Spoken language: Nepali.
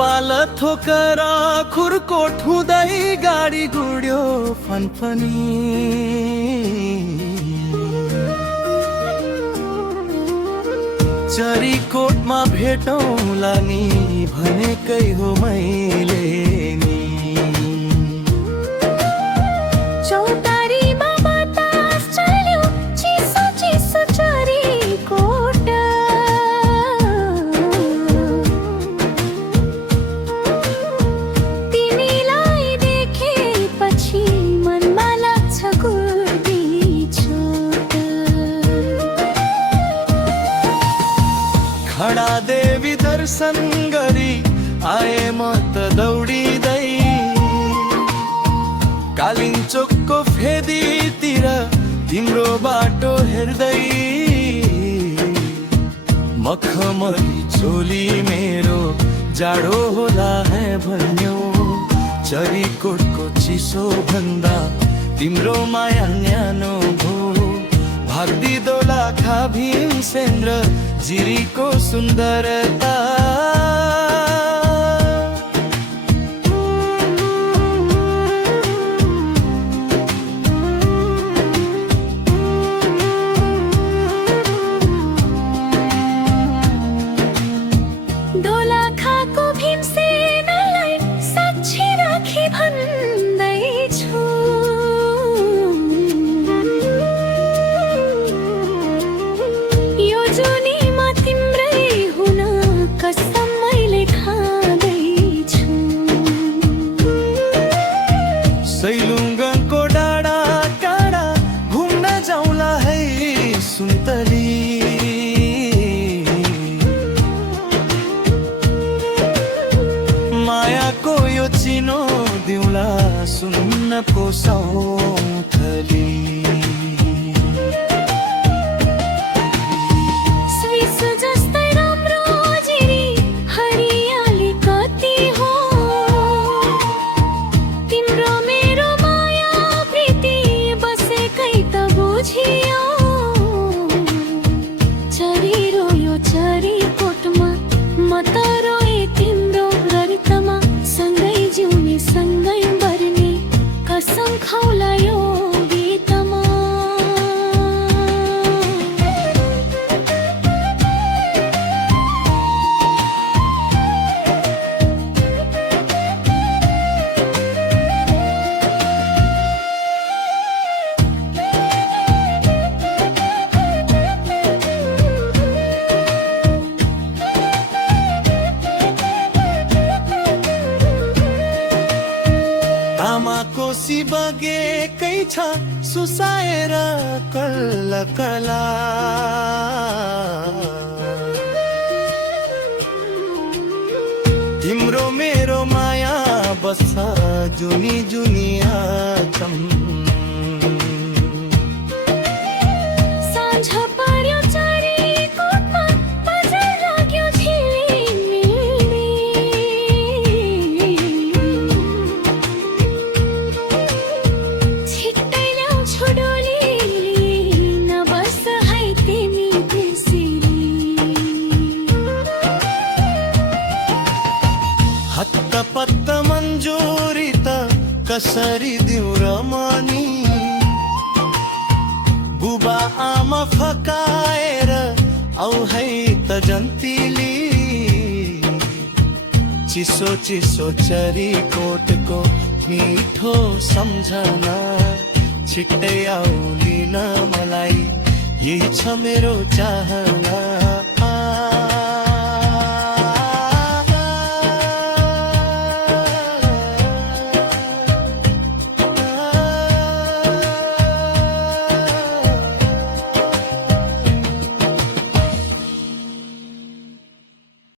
पाल थोकरा खुरकोट हुँदै गाडी गुड्यो फनफनी। चरीकोटमा भेटौँला नि भनेकै हो मैले नि। चौतारीमा बतास चल्यो चिसो चिसो चरीकोट। तिमीलाई देखेपछि मनमा लाग्छ गुर्दी चोट। खडा देवी दर्शन गरी आए म त दौडिँदै। कालिन्चोकको फेदीतिर तिम्रो बाटो हेर्दै। मखमली चोली मेरो जाडो होला है भन्यो। चरीकोटको चिसो भन्दा तिम्रो माया न्यानो भो। भाग्दिदो लाखा भीमसेन्द्र जिरीको सुन्दरता। दोलखाको भीमसेनलाई साक्षी राखी भन्दैछु। यो जुनीमा तिम्रै हुन कसम मैले खाँदैछु। सैलुङ्गको डाँडा काँडा घुम्न जाउँला है सुन्तली। मायाको यो चिनो दिउँला सुन्नको सौथली। स्विस जस्तै राम्रो जिरी हरियाली कति हो। तिम्रो मेरो माया प्रीति बसेकै त बुझियो। चरी रोयो चरीकोटमा म त रोए तिम्रो ररितमा। सँगै जिउने सँगै मर्ने कसम खौला यो गीतमा। कोसी बगेकै छ सुसाएर कल्ल कला। तिम्रो मेरो माया बस्छ जुनी जुनिया चम। साँझ पर्यो चरीकोटमा बजार लाग्यो झिलिमिली। छिट्टै ल्याउँछु डोली नबस है तिमी त्यसरी। हत्तपत्त मन्जुरी त कसरी दिउँ र मनी। बुबा आमा फकाएर औ है त जन्तिली। चिसो चिसो चरीकोटको मिठो सम्झना। छिट्टै आउलिन मलाई यही छ मेरो चाहना।